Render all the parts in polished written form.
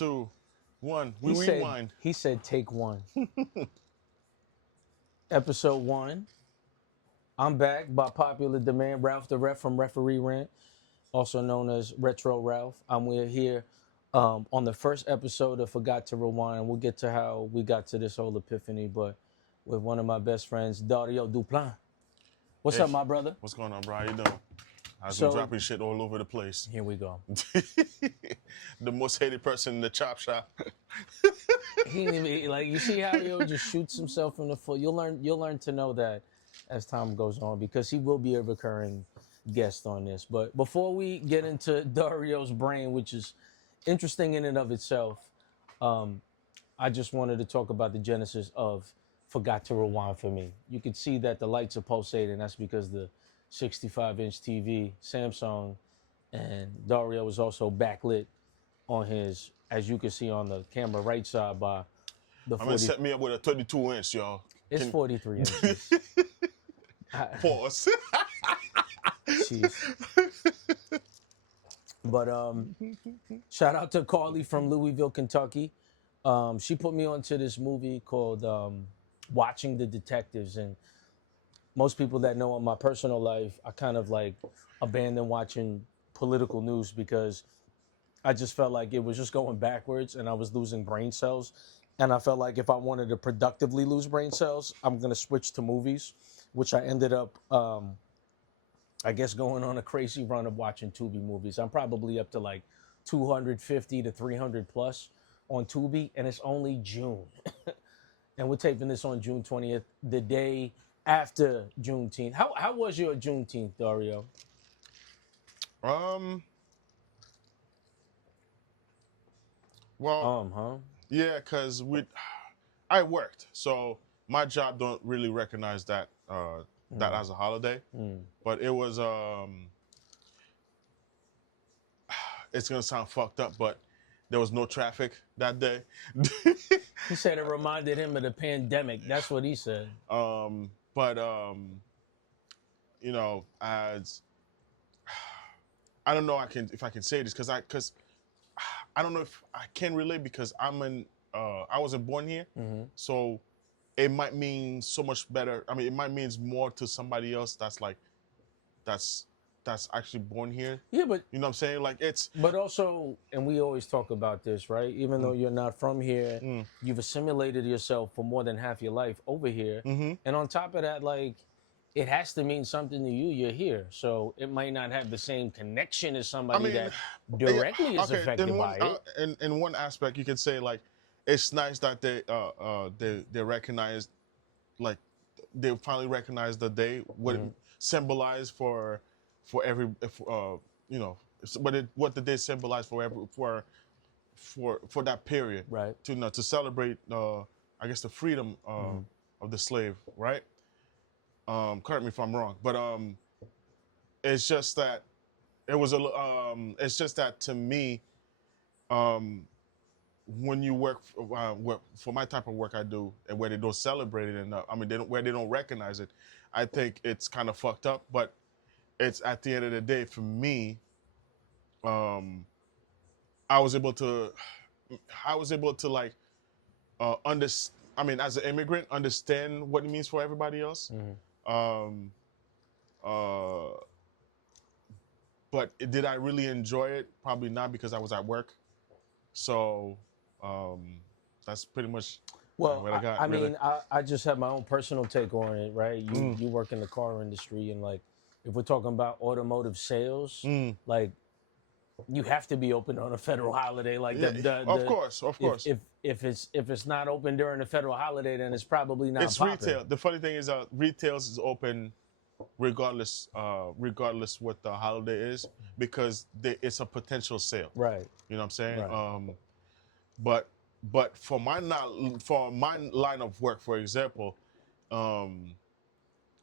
2, 1. We He said, rewind. he said, take one. Episode 1. I'm back by popular demand. Ralph the Ref from Referee Rant, also known as Retro Ralph. We're here on the first episode of Forgot to Rewind. We'll get to how we got to this whole epiphany, but with one of my best friends, Dario Duplan. What's Hey, up, my brother? what's going on, bro? How you doing? I've So- been dropping shit all over the place. Here we go. The most hated person in the chop shop. He ain't even, like, you see how he just shoots himself in the foot. You'll learn to know that as time goes on, because he will be a recurring guest on this. But before we get into Dario's brain, which is interesting in and of itself, I just wanted to talk about the genesis of Forgot to Rewind for me. You can see that the lights are pulsating. That's because the 65-inch TV, Samsung, and Dario was also backlit on his, as you can see on the camera right side, by the 40. I'm gonna set me up with a 32-inch, y'all. It's 43 inches. Pause. Jeez. But shout out to Carly from Louisville, Kentucky. She put me onto this movie called Watching the Detectives, and most people that know in my personal life, I kind of like abandoned watching political news because I just felt like it was just going backwards and I was losing brain cells. And I felt like if I wanted to productively lose brain cells, I'm going to switch to movies, which I ended up, I guess, going on a crazy run of watching Tubi movies. I'm probably up to like 250 to 300 plus on Tubi, and it's only June. And we're taping this on June 20th, the day after Juneteenth. How was your Juneteenth, Dario? Well, yeah, cause I worked, so my job don't really recognize that that as a holiday. But it was it's gonna sound fucked up, but there was no traffic that day. He said it reminded him of the pandemic. That's what he said. But you know, as I don't know, if I can say this because I don't know if I can relate because I wasn't born here, so it might mean so much better. I mean, it might mean more to somebody else that's actually born here. Yeah, but You know what I'm saying? Like it's but also, and we always talk about this, right? Even though you're not from here, you've assimilated yourself for more than half your life over here, and on top of that, like, it has to mean something to you. You're here, so it might not have the same connection as somebody that directly is affected by it. In one aspect, you could say like it's nice that they recognize, like they finally recognize the day, what it symbolized for every you know, what the day symbolized for that period, Right. To celebrate I guess the freedom of the slave, right? Correct me if I'm wrong, but it's just that it was it's just that to me, when you work for my type of work I do, and where they don't celebrate it enough, I mean, where they don't recognize it, I think it's kind of fucked up. But it's at the end of the day, for me, I was able to like understand. I mean, as an immigrant, understand what it means for everybody else. But did I really enjoy it? Probably not, because I was at work. So that's pretty much Well, what I got. I mean, I just have my own personal take on it, right? You work in the car industry, and like, if we're talking about automotive sales, like, you have to be open on a federal holiday. Like, of course. If it's not open during a federal holiday, then it's probably not. It's popping. retail. The funny thing is, retail is open regardless what the holiday is, because it's a potential sale. Right. You know what I'm saying? Right. But for my line of work, for example,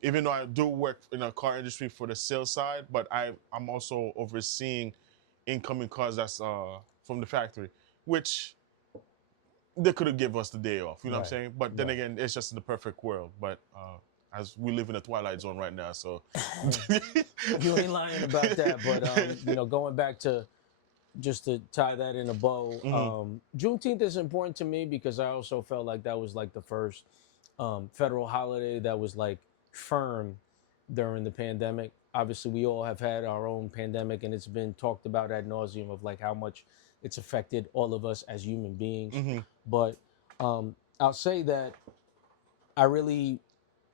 even though I do work in a car industry for the sales side, but I'm also overseeing incoming cars that's from the factory, which they could have given us the day off. You know what I'm saying? But then again, it's just in the perfect world. But as we live in a twilight zone right now, so You ain't lying about that. But you know, going back to just to tie that in a bow, Juneteenth is important to me because I also felt like that was like the first federal holiday that was like firm during the pandemic. Obviously, we all have had our own pandemic, and it's been talked about ad nauseum of like how much it's affected all of us as human beings. But I'll say that I really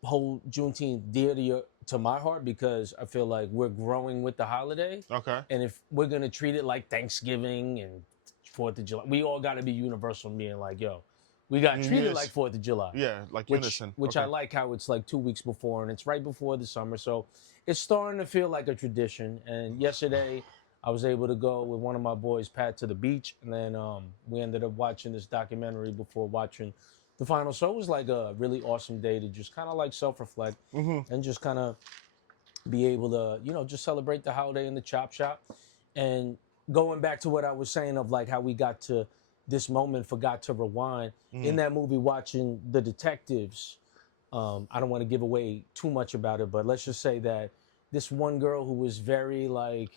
hold Juneteenth dear to my heart because I feel like we're growing with the holiday. Okay. And if we're gonna treat it like Thanksgiving and 4th of July, we all got to be universal in being like, yo, we got treated Yes. like 4th of July. Yeah, like which, unison. Which Okay. I like how it's like 2 weeks before and it's right before the summer. So it's starting to feel like a tradition. And yesterday I was able to go with one of my boys, Pat, to the beach. And then we ended up watching this documentary before watching the final. So it was like a really awesome day to just kind of like self-reflect and just kind of be able to, you know, just celebrate the holiday in the chop shop. And going back to what I was saying of like how we got to this moment, forgot to rewind. In that movie, watching the detectives, I don't want to give away too much about it, but let's just say that this one girl who was very like,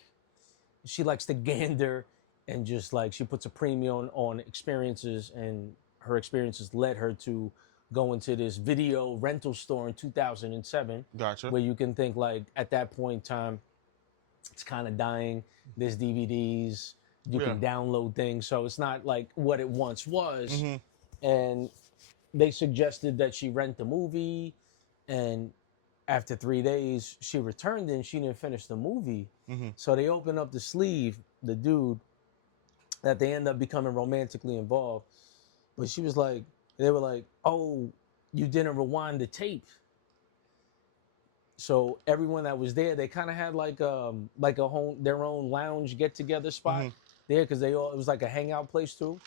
she likes to gander and just like she puts a premium on experiences, and her experiences led her to go into this video rental store in 2007. Gotcha. Where you can think like at that point in time, it's kind of dying. There's DVDs, you can download things, so it's not like what it once was. And they suggested that she rent the movie, and after 3 days she returned and she didn't finish the movie. So they opened up the sleeve, the dude, that they end up becoming romantically involved. But she was like, they were like, oh, you didn't rewind the tape. So everyone that was there, they kind of had like a home, their own lounge get together spot there, because it was like a hangout place too.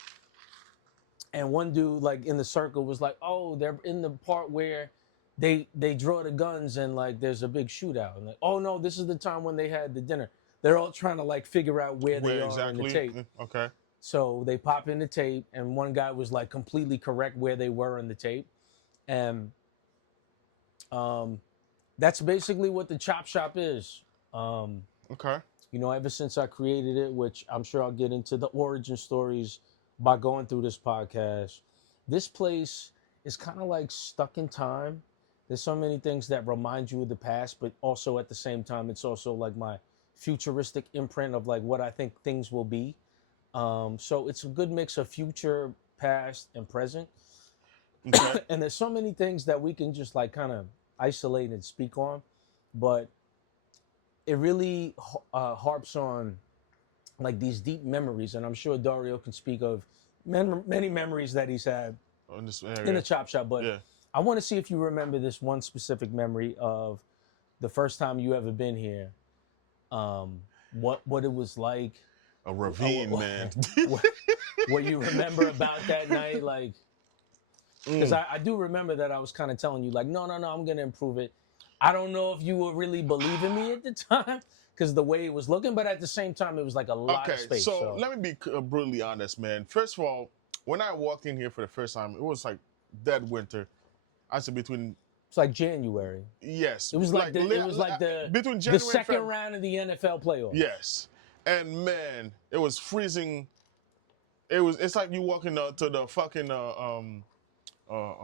And one dude like in the circle was like, oh, they're in the part where they draw the guns and like there's a big shootout. And like, oh no, this is the time when they had the dinner. They're all trying to like figure out where they are in the tape. Okay. So they pop in the tape, and one guy was like completely correct where they were in the tape. And that's basically what the chop shop is. Okay. You know, ever since I created it, which I'm sure I'll get into the origin stories by going through this podcast, this place is kind of like stuck in time. There's so many things that remind you of the past, but also at the same time, it's also like my futuristic imprint of like what I think things will be. So it's a good mix of future, past, and present. Okay. And there's so many things that we can just like kind of isolate and speak on, but it really harps on like these deep memories. And I'm sure Dario can speak of many memories that he's had In this area. in the chop shop. But Yeah. I want to see if you remember this one specific memory of the first time you ever been here. What it was like. A ravine, man. What you remember about that night, like, because I do remember that I was kind of telling you, like, no, I'm gonna improve it. I don't know if you were really believing me at the time, because the way it was looking, but at the same time, it was like a lot of space. So let me be brutally honest, man. First of all, when I walked in here for the first time, it was like dead winter. I said between. It's like January. Yes. It was like between January the second round of the NFL playoffs. Yes. And man, it was freezing. It's like you walking to the fucking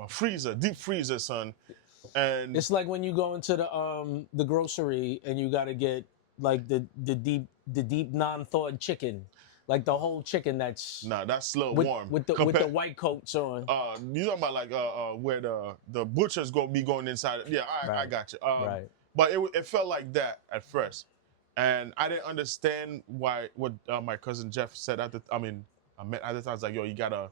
freezer, deep freezer, son. And it's like when you go into the grocery and you got to get like the deep non-thawed chicken, like the whole chicken that's that's a little with, warm with the white coats on. You talking about like where the butcher's gonna be going inside? Yeah, I got you. Right. But it felt like that at first. And I didn't understand what my cousin Jeff said I met at the time. I was like, yo, you gotta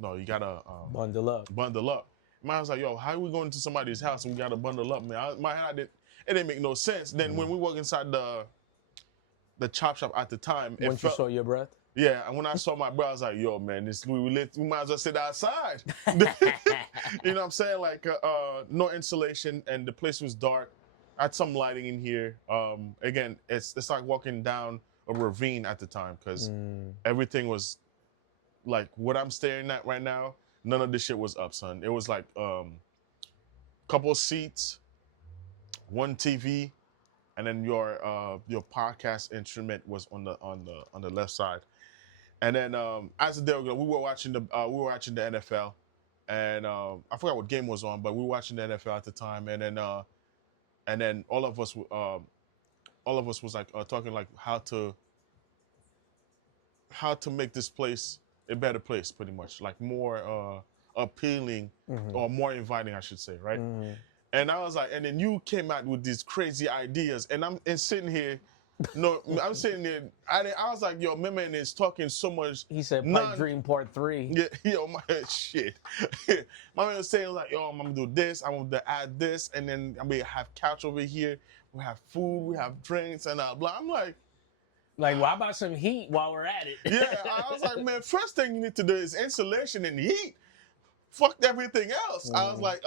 bundle up. Bundle up. And I was like, yo, how are we going to somebody's house and we gotta bundle up, man? My head, it didn't make no sense. Then when we walk inside the chop shop at the time, Once you saw your breath? Yeah, and when I saw my brother, I was like, yo, man, we might as well sit outside. You know what I'm saying? Like, no insulation, and the place was dark. I had some lighting in here. Again, it's like walking down a ravine at the time, because everything was like what I'm staring at right now. None of this shit was up, son. It was like couple seats, one TV, and then your podcast instrument was on the left side. And then as the day would go, we were watching the NFL, and I forgot what game was on, but we were watching the NFL at the time, and then all of us was like talking like how to make this place a better place, pretty much, like more appealing or more inviting, I should say, right? And I was like, and then you came out with these crazy ideas, and I'm sitting here. No, I'm sitting there. I was like, yo, my man is talking so much. He said Pipe Dream Part 3. Yeah, yo, my shit. My man was saying like, yo, I'm gonna do this. I'm gonna add this, and then I'm gonna have couch over here. We have food. We have drinks, and blah. I'm like, why about some heat while we're at it? yeah. I was like, man, first thing you need to do is insulation and heat. Fuck everything else. I was like,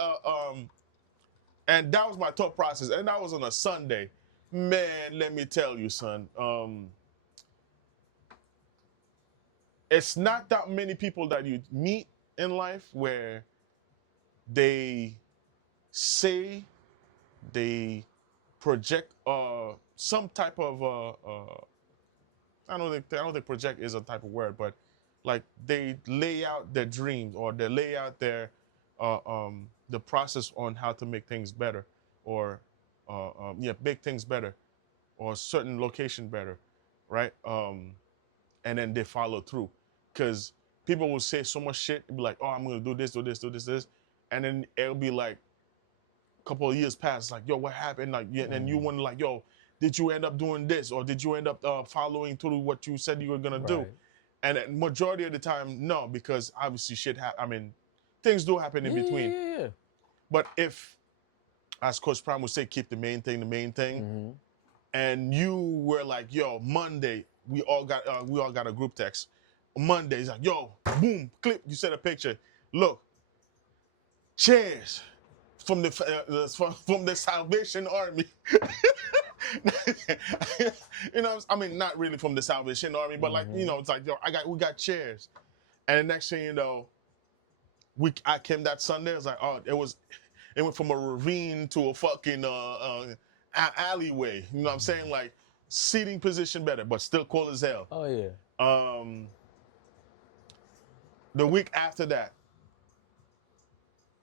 and that was my thought process, and that was on a Sunday. Man, let me tell you, son. It's not that many people that you meet in life where they say they project some type of I don't think project is a type of word, but like they lay out their dreams or they lay out their the process on how to make things better or make things better or certain location better, right? And then they follow through, because people will say so much shit, be like, oh, I'm gonna do this, and then it'll be like a couple of years pass, like, yo, what happened? Like, yeah, and you wonder, like, yo, did you end up doing this, or did you end up following through what you said you were gonna do? And majority of the time, no, because obviously shit things do happen in between. Yeah. But if, as Coach Prime would say, keep the main thing, and you were like, yo, Monday, we all got a group text. Monday, he's like, yo, boom, clip, you sent a picture. Look, cheers from the Salvation Army. You know, I mean, not really from the Salvation Army, but like, you know, it's like, yo, we got chairs. And the next thing you know, I came that Sunday. It's like, oh, it went from a ravine to a fucking alleyway. You know what I'm saying? Like, seating position better, but still cold as hell. Oh yeah. The week after that,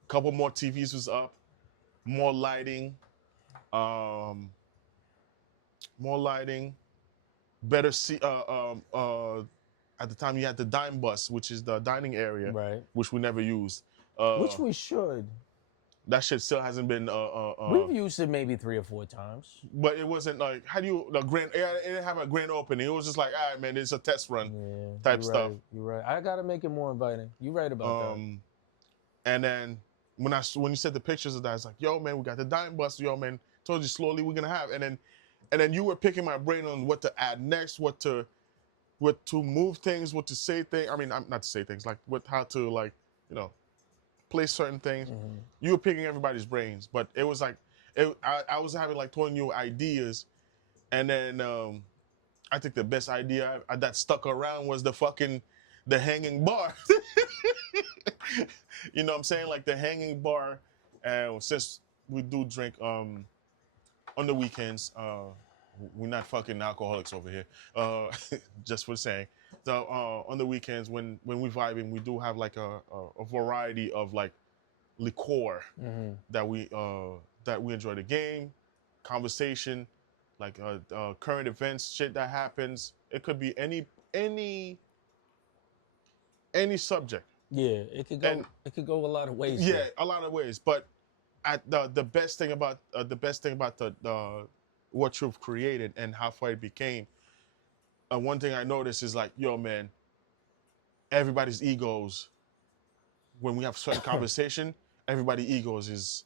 a couple more TVs was up, more lighting, better see. At the time, you had the dime bus, which is the dining area, Right. which we never used. Which we should. That shit still hasn't been. We've used it maybe 3 or 4 times. But it wasn't like, how do you, it didn't have a grand opening. It was just like, all right, man, it's a test run type stuff. You're right. I gotta make it more inviting. You're right about that. And then when you said the pictures of that, it's like, yo, man, we got the dime bus. Yo, man, told you slowly we're gonna have. And then you were picking my brain on what to add next, what to move things, what to say things. I mean, not to say things, like how to, like, you know, place certain things. You were picking everybody's brains, but it was like, I was having like 20 new ideas, and then I think the best idea that stuck around was the hanging bar. You know what I'm saying? Like the hanging bar, and since we do drink on the weekends, we're not fucking alcoholics over here, just for saying. So on the weekends when we vibing, we do have like a variety of like liqueur that we enjoy. The game, conversation, like current events, shit that happens. It could be any subject. Yeah, it could go a lot of ways. Yeah, a lot of ways. But the best thing about the what you've created and how far it became. One thing I noticed is like, yo, man, everybody's egos, when we have certain conversation, everybody's egos is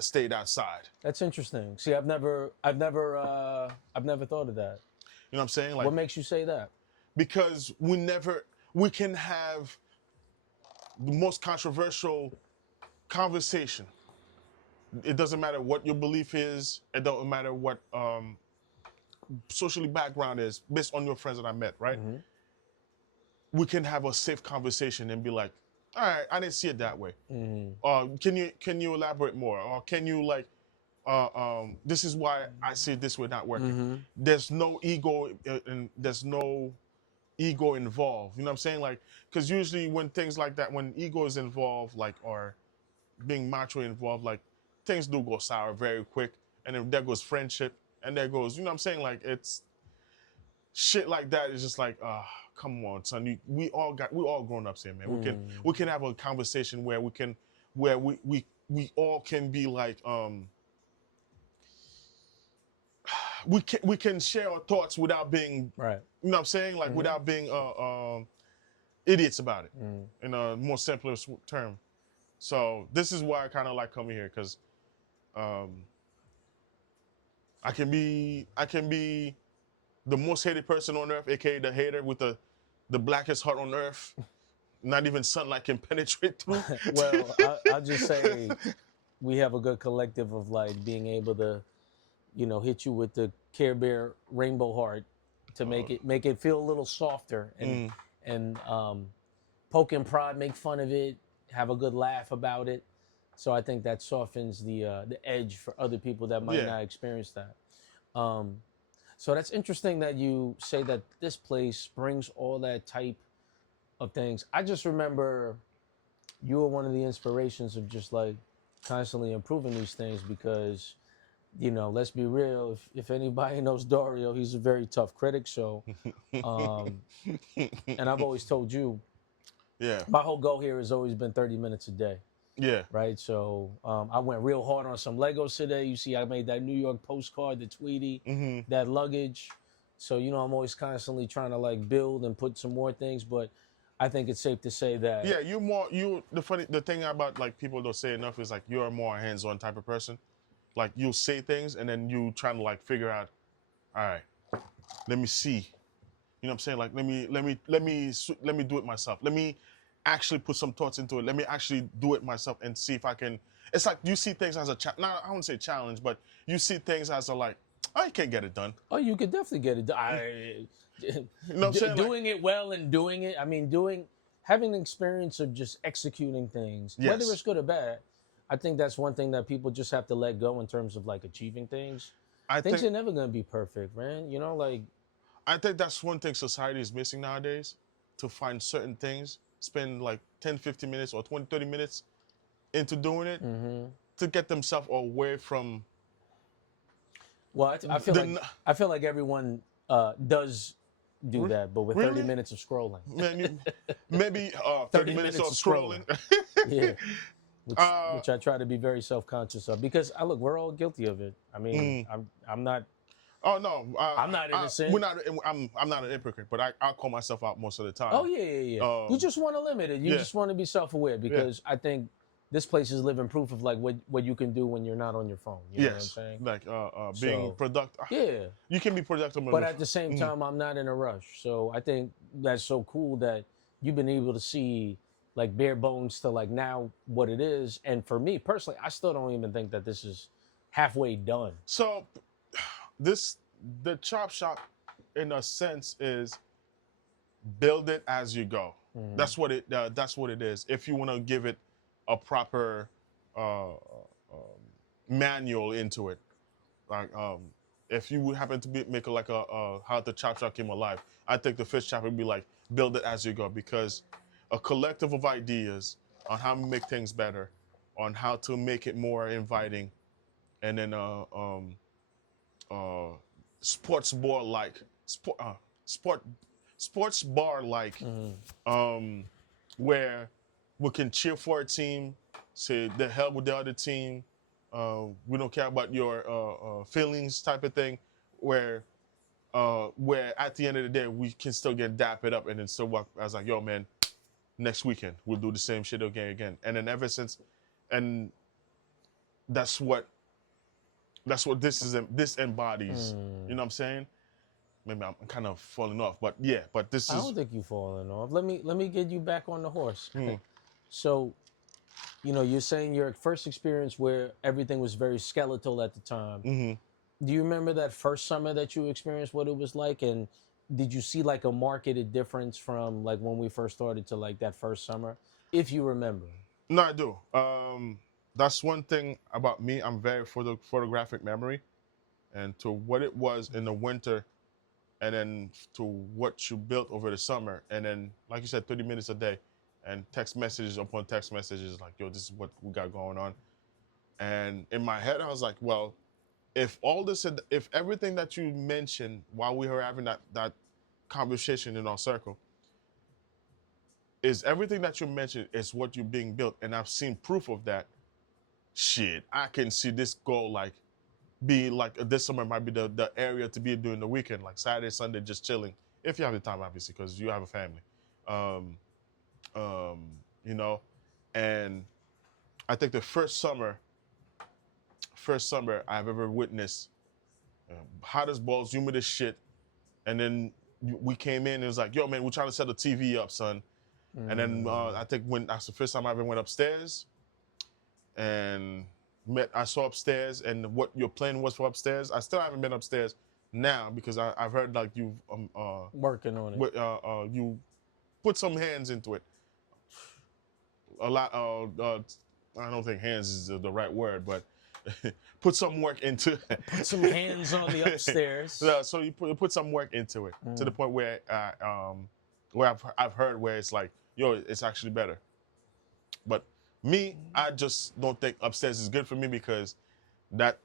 stayed outside. That's interesting. See, I've never thought of that. You know what I'm saying? Like, what makes you say that? Because we can have the most controversial conversation. It doesn't matter what your belief is. It doesn't matter what socially background is, based on your friends that I met, right? We can have a safe conversation and be like, all right, I didn't see it that way. Can you elaborate more? Or can you, like, this is why I say this way not working. Mm-hmm. There's no ego and there's no ego involved. You know what I'm saying? Like, because usually when things like that, when ego is involved, like, or being macho involved, like, things do go sour very quick. And then there goes friendship, and there goes, you know what I'm saying? Like, it's shit like that is just like, come on, son. We all grown ups here, man. We can have a conversation where we all can be like, we can share our thoughts without being, Right. you know what I'm saying? Like, without being idiots about it, in a more simpler term. So this is why I kind of like coming here, because I can be the most hated person on earth, aka the hater with the blackest heart on earth. Not even sunlight can penetrate through. Well, I'll just say we have a good collective of like being able to, hit you with the Care Bear rainbow heart to make it feel a little softer and poke and prod, make fun of it, have a good laugh about it. So I think that softens the edge for other people that might not experience that. So that's interesting that you say that this place brings all that type of things. I just remember you were one of the inspirations of just like constantly improving these things because, let's be real. If anybody knows Dario, he's a very tough critic. So, and I've always told you, my whole goal here has always been 30 minutes a day. Yeah. Right. So I went real hard on some Legos today. You see, I made that New York postcard, the Tweety, that luggage. So, I'm always constantly trying to like build and put some more things. But I think it's safe to say that. Yeah, the thing about like people don't say enough is like you're a more hands-on type of person. Like you'll say things and then you trying to like figure out, all right, let me see. You know what I'm saying? Like let me do it myself. Let me actually put some thoughts into it. Let me actually do it myself and see if I can. It's like you see things as a I wouldn't say challenge, but you see things as a like, I can't get it done. Oh, you could definitely get it done. You know what I'm saying? Doing it well and doing it. I mean, having an experience of just executing things, whether it's good or bad. I think that's one thing that people just have to let go in terms of like achieving things. Things are never gonna be perfect, man. Like. I think that's one thing society is missing nowadays, to find certain things, spend like 10, 15 minutes or 20, 30 minutes into doing it to get themselves away from. Well, I feel like everyone does do that, but with 30 minutes of scrolling. Man, maybe 30 minutes of scrolling. Yeah. Which I try to be very self-conscious of because look, we're all guilty of it. I mean, I'm not. Oh no, I'm not innocent. I'm not an hypocrite, but I call myself out most of the time. Oh yeah. You just want to limit it. You just want to be self-aware because I think this place is living proof of like what you can do when you're not on your phone. You know what I'm saying? Like being productive. Yeah, you can be productive, but at the same time, I'm not in a rush. So I think that's so cool that you've been able to see like bare bones to like now what it is. And for me personally, I still don't even think that this is halfway done. So. The chop shop, in a sense, is build it as you go. That's what it is. If you want to give it a proper manual into it, like if you would happen to make like a how the chop shop came alive, I think the fish chop would be like build it as you go, because a collective of ideas on how to make things better, on how to make it more inviting, and then sports bar like sports bar like where we can cheer for a team, say the hell with the other team, we don't care about your feelings type of thing, where at the end of the day we can still get dap it up and then still walk as like, yo man, next weekend we'll do the same shit again, and then ever since, and that's what this embodies. You know what I'm saying? Maybe I'm kind of falling off, but yeah, but this is. I don't think you're falling off. Let me get you back on the horse. So, you're saying your first experience where everything was very skeletal at the time. Do you remember that first summer that you experienced, what it was like, and did you see like a marketed difference from like when we first started to like that first summer, if you remember? No, I do. that's one thing about me. I'm very photographic memory, and to what it was in the winter, and then to what you built over the summer, and then like you said, 30 minutes a day, and text messages upon text messages like, yo, this is what we got going on. And in my head, I was like, well, if all this, if everything that you mentioned while we were having that conversation in our circle, is everything that you mentioned is what you're being built, and I've seen proof of that. Shit, I can see this goal like be like this summer might be the area to be during the weekend, like Saturday, Sunday, just chilling. If you have the time, obviously, because you have a family. Um, um, you know, and I think the first summer I've ever witnessed, hot as balls, humid as shit, and then we came in and it was like, yo, man, we're trying to set the TV up, son. And then I think when that's the first time I ever went upstairs and I saw upstairs and what your plan was for upstairs. I still haven't been upstairs now because I've heard like you've Working on it. you put some hands into it. A lot. I don't think hands is the right word, but put some work into Put some hands on the upstairs. So you put some work into it to the point where I've heard where it's like, yo, it's actually better. But me, I just don't think upstairs is good for me because that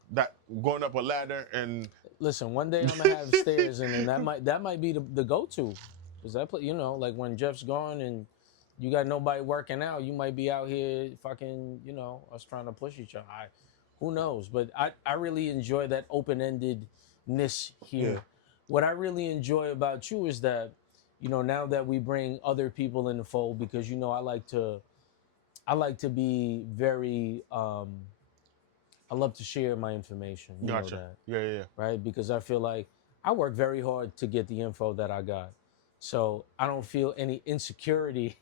going up a ladder and Listen, one day I'm gonna have stairs, and then that might be the go-to, because that you know, like when Jeff's gone and you got nobody working out, you might be out here fucking, you know, us trying to push each other. Who knows? But I really enjoy that open-endedness here. Yeah. What I really enjoy about you is that, you know, now that we bring other people in the fold, because you know I like to be very I love to share my information. You gotcha. know that, Yeah. right? Because I feel like I work very hard to get the info that I got. So I don't feel any insecurity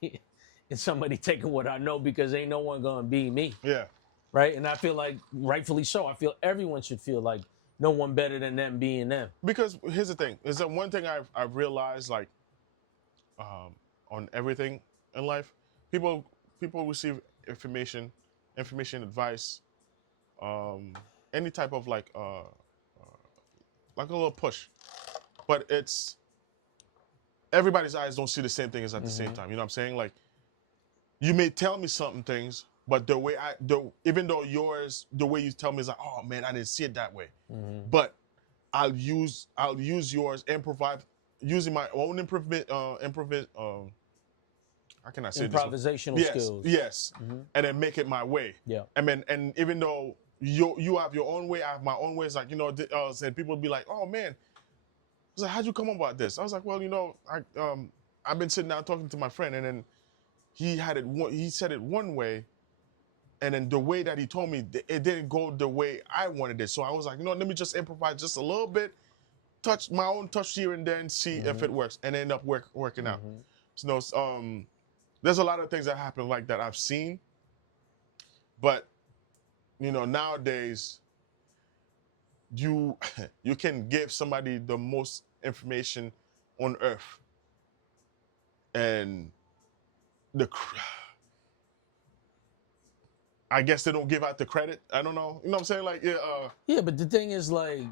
in somebody taking what I know, because ain't no one gonna be me, Yeah. right? And I feel like rightfully so. I feel everyone should feel like no one better than them being them. Because here's the thing: is that one thing I've realized, like, on everything in life, people receive information, advice, any type of like a little push, but it's everybody's eyes don't see the same thing as at the same time. You know what I'm saying? Like, you may tell me something things, but even though yours, the way you tell me is like, oh man, I didn't see it that way. But I'll use yours, improvise, using my own how can I say this? Improvisational skills. Yes, and then make it my way. Yeah. And even though you have your own way, I have my own ways. Like, you know, and people be like, oh man, I was like, how'd you come up about this? I was like, well, you know, I've been sitting down talking to my friend, and then he said it one way, and then the way that he told me, it didn't go the way I wanted it. So I was like, you know, let me just improvise just a little bit, touch my own touch here and there, and see if it works, and end up working out. So there's a lot of things that happen like that I've seen, but you know, nowadays you you can give somebody the most information on earth, and I guess they don't give out the credit. I don't know. You know what I'm saying? Like, Yeah, but the thing is, like,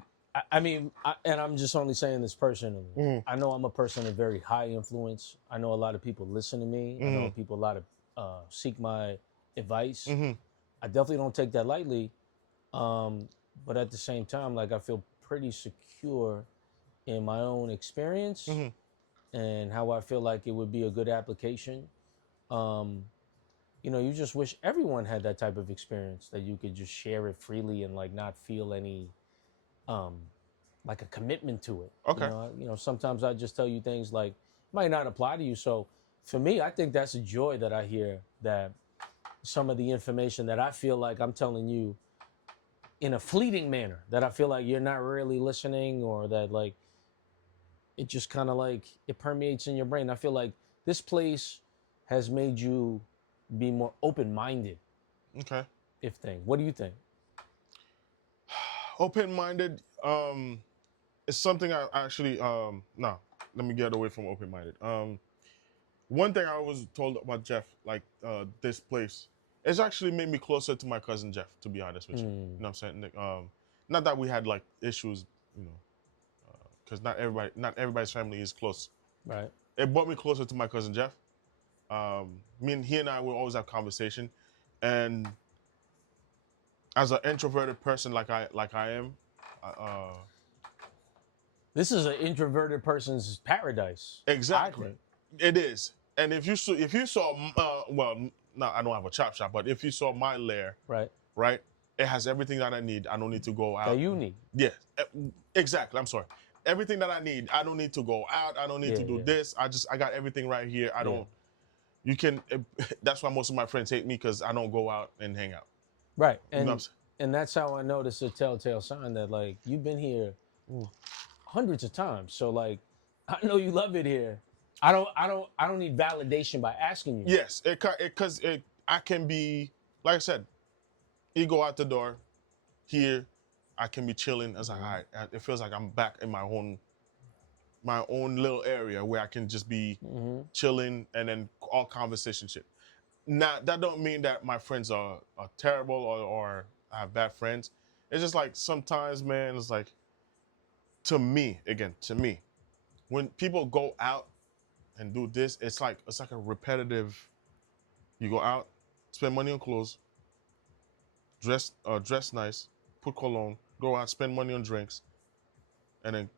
I mean, and I'm just only saying this personally. I know I'm a person of very high influence. I know a lot of people listen to me. I know people a lot of seek my advice. I definitely don't take that lightly. But at the same time, like, I feel pretty secure in my own experience and how I feel like it would be a good application. You know, you just wish everyone had that type of experience, that you could just share it freely and like not feel any like a commitment to it. Okay. You know, sometimes I just tell you things like might not apply to you. So for me, I think that's a joy that I hear, that some of the information that I feel like I'm telling you in a fleeting manner, that I feel like you're not really listening, or that like it just kind of like it permeates in your brain. I feel like this place has made you be more open-minded. Okay. If thing. What do you think? Open-minded. It's something I actually no. Let me get away from open-minded. One thing I was told about Jeff, like this place, It's actually made me closer to my cousin Jeff, to be honest with you. You know what I'm saying? Like, not that we had like issues, you know, because not everybody's family is close. Right. It brought me closer to my cousin Jeff. He and I will always have conversation, and as an introverted person like I am, uh, This is an introverted person's paradise. exactly, I think. it is. And if you saw, well, no, I don't have a chop shop, but if you saw my lair, Right. right, it has everything that I need. I don't need to go out. That you need. Yeah, exactly. I'm sorry. Everything that I need, I don't need to go out. I don't need to do this. I got everything right here. I don't. You can. That's why most of my friends hate me because I don't go out and hang out. Right. You know what I'm saying? And that's how I noticed a telltale sign that like you've been here hundreds of times. So like I know you love it here. I don't need validation by asking you. Yes, because I can be, like I said, you go out the door, here, I can be chilling. As it feels like I'm back in my own little area where I can just be chilling and then all conversation shit. Now that don't mean that my friends are terrible or I have bad friends. It's just like sometimes, man, it's like to me, when people go out and do this, it's like a repetitive. You go out, spend money on clothes, dress nice, put cologne, go out, spend money on drinks, and then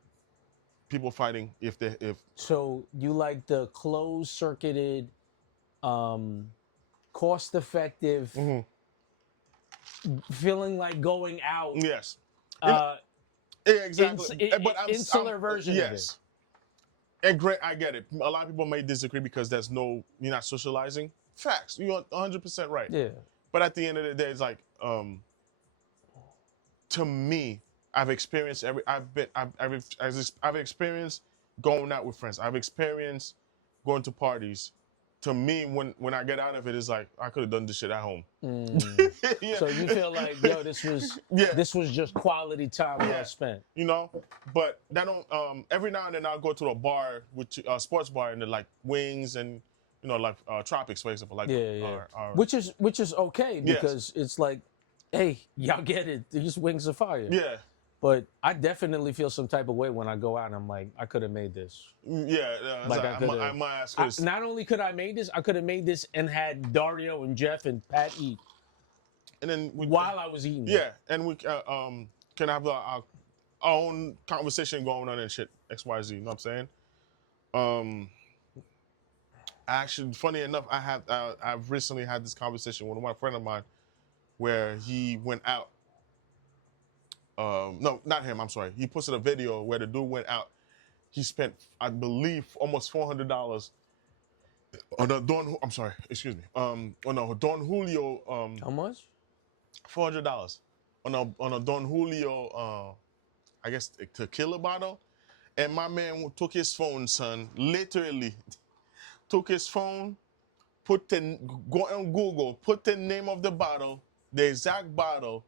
people fighting if. So you like the closed circuited, cost effective, feeling like going out. Yes. Exactly. But Insular version of it. And great, I get it. A lot of people may disagree because you're not socializing. Facts. You're 100% right. Yeah. But at the end of the day, it's like, to me, I've experienced I've experienced going out with friends. I've experienced going to parties. To me, when I get out of it, it's like I could have done this shit at home. Yeah. So you feel like, yo, this was just quality time well spent. You know, but that don't. Every now and then I'll go to a bar with sports bar and they're like wings and like tropics, for example. Like which is okay because it's like, hey, y'all get it. These wings are fire. Yeah. But I definitely feel some type of way when I go out and I'm like, I could have made this. Yeah, like not only could I made this, I could have made this and had Dario and Jeff and Pat eat. And then while I was eating. Yeah, and we can have our own conversation going on and shit. XYZ, you know what I'm saying? Actually, funny enough, I've recently had this conversation with one friend of mine where he went out. No, not him. I'm sorry. He posted a video where the dude went out. He spent, I believe, almost $400 on a Don. I'm sorry. Excuse me. On a Don Julio. How much? $400 on a Don Julio. I guess tequila bottle. And my man took his phone, son. Literally, took his phone, go on Google, put the name of the bottle, the exact bottle.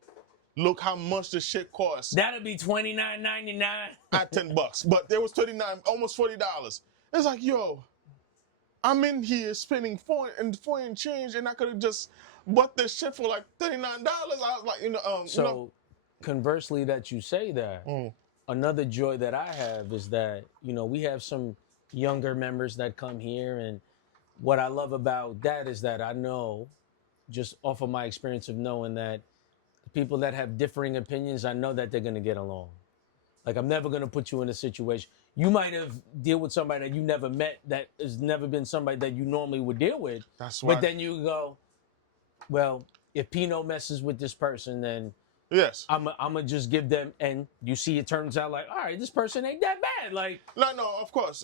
Look how much the shit costs. That'll be $29.99 at $10, but there was $39, almost $40. It's like, yo, I'm in here spending four and change, and I could have just bought this shit for like $39. I was like, So, conversely, that you say that, another joy that I have is that we have some younger members that come here, and what I love about that is that I know, just off of my experience of knowing that. People that have differing opinions, I know that they're going to get along. Like, I'm never going to put you in a situation. You might have deal with somebody that you never met, that has never been somebody that you normally would deal with. That's why. But then you go, well, if Pino messes with this person, then yes, I'm going to just give them, and you see it turns out like, all right, this person ain't that bad. Like, no, of course.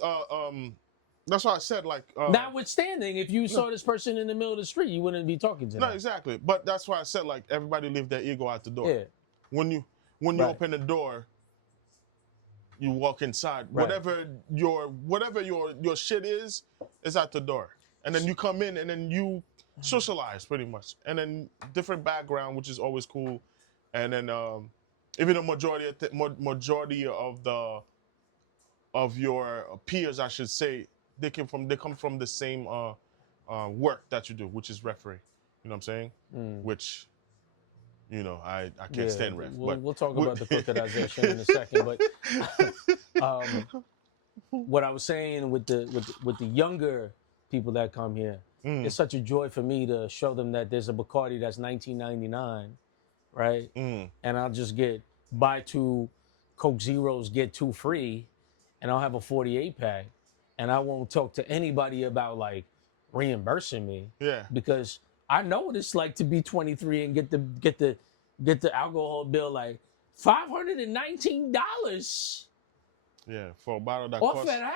That's why I said, like... notwithstanding, if you saw this person in the middle of the street, you wouldn't be talking to them. No, exactly. But that's why I said, like, everybody leave their ego out the door. Yeah. When you open the door, you walk inside. Right. Whatever your shit is at the door. And then you come in and then you socialize, pretty much. And then different background, which is always cool. And then even the majority of your peers, I should say, they come from the same work that you do, which is referee. You know what I'm saying? Mm. Which, I can't Yeah, stand ref. we'll But we'll talk about the crookedization in a second. But um, what I was saying with the younger people that come here, mm, it's such a joy for me to show them that there's a Bacardi that's 19.99, right? mm, And I'll just get buy two Coke Zeros, get two free, and I'll have a 48 pack, and I won't talk to anybody about like reimbursing me yeah, because I know what it's like to be 23 and get the alcohol bill like $519 yeah. For a bottle that off of costs that.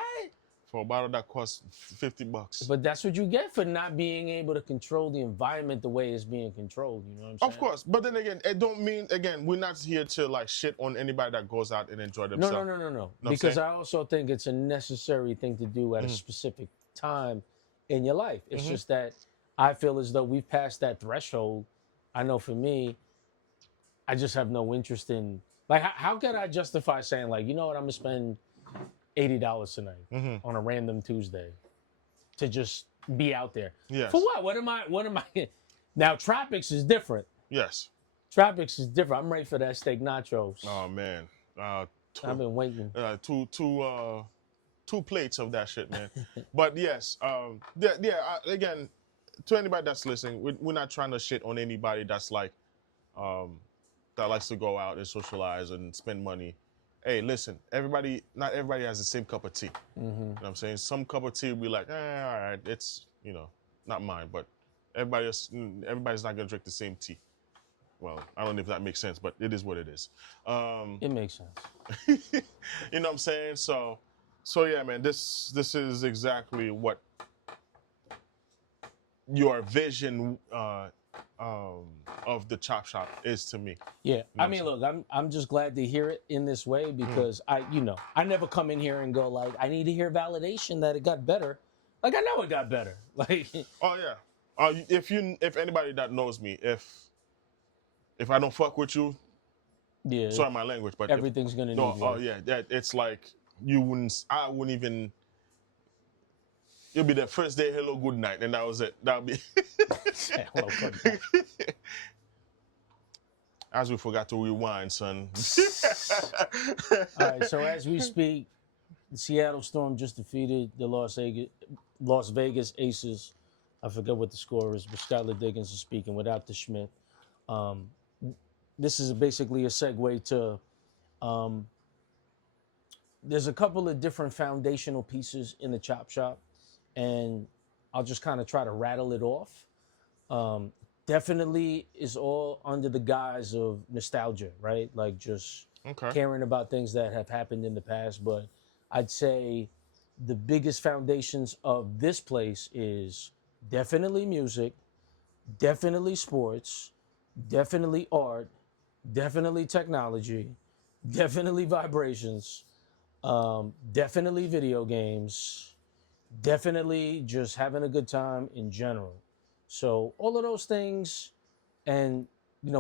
$50. But that's what you get for not being able to control the environment the way it's being controlled. You know what I'm Of saying? course, but then again, it don't mean again we're not here to like shit on anybody that goes out and enjoy No, no, themselves. no, no, no. Know what I'm Because saying? I also think it's a necessary thing to do at a Mm, specific time in your life. It's mm-hmm. just that I feel as though we've passed that threshold. I know for me, I just have no interest in like how can I justify saying like, you know what, I'm gonna spend $80 tonight Mm-hmm. on a random Tuesday to just be out there. For Yes. what? What am I now Tropics is different. Yes. Tropics is different. I'm ready for that steak nachos. Oh man. I've Two, been waiting. two plates of that shit, man. But yes, yeah. Again, to anybody that's listening, we're not trying to shit on anybody that's like, um, that likes to go out and socialize and spend money. Hey, listen, not everybody has the same cup of tea. You know what I'm saying? Some cup of tea will be like, all right, it's, not mine, but everybody's not gonna drink the same tea. Well, I don't know if that makes sense, but it is what it is. It makes sense. You know what I'm saying? So yeah, man, this is exactly what your vision of the chop shop is to me. Yeah, You know I what mean, I'm look, I'm just glad to hear it in this way because I never come in here and go like, I need to hear validation that it got better. Like I know it got better. Like Oh yeah. If anybody that knows me, if I don't fuck with you, yeah, sorry my language, but if everything's gonna no, need oh work. yeah, that it's like I wouldn't even. It'll be the first day, hello, good night, and that was it. That'll be. Hello, good night. As we forgot to rewind, son. All right, so as we speak, the Seattle Storm just defeated the Las Vegas Aces. I forget what the score is, but Skylar Diggins is speaking without the Schmidt. Um, this is basically a segue to um, there's a couple of different foundational pieces in the chop shop, and I'll just kind of try to rattle it off. Um, Definitely is all under the guise of nostalgia, right? Like just Okay. caring about things that have happened in the past. But I'd say the biggest foundations of this place is definitely music, definitely sports, definitely art, definitely technology, definitely vibrations, definitely video games, definitely just having a good time in general. So all of those things, and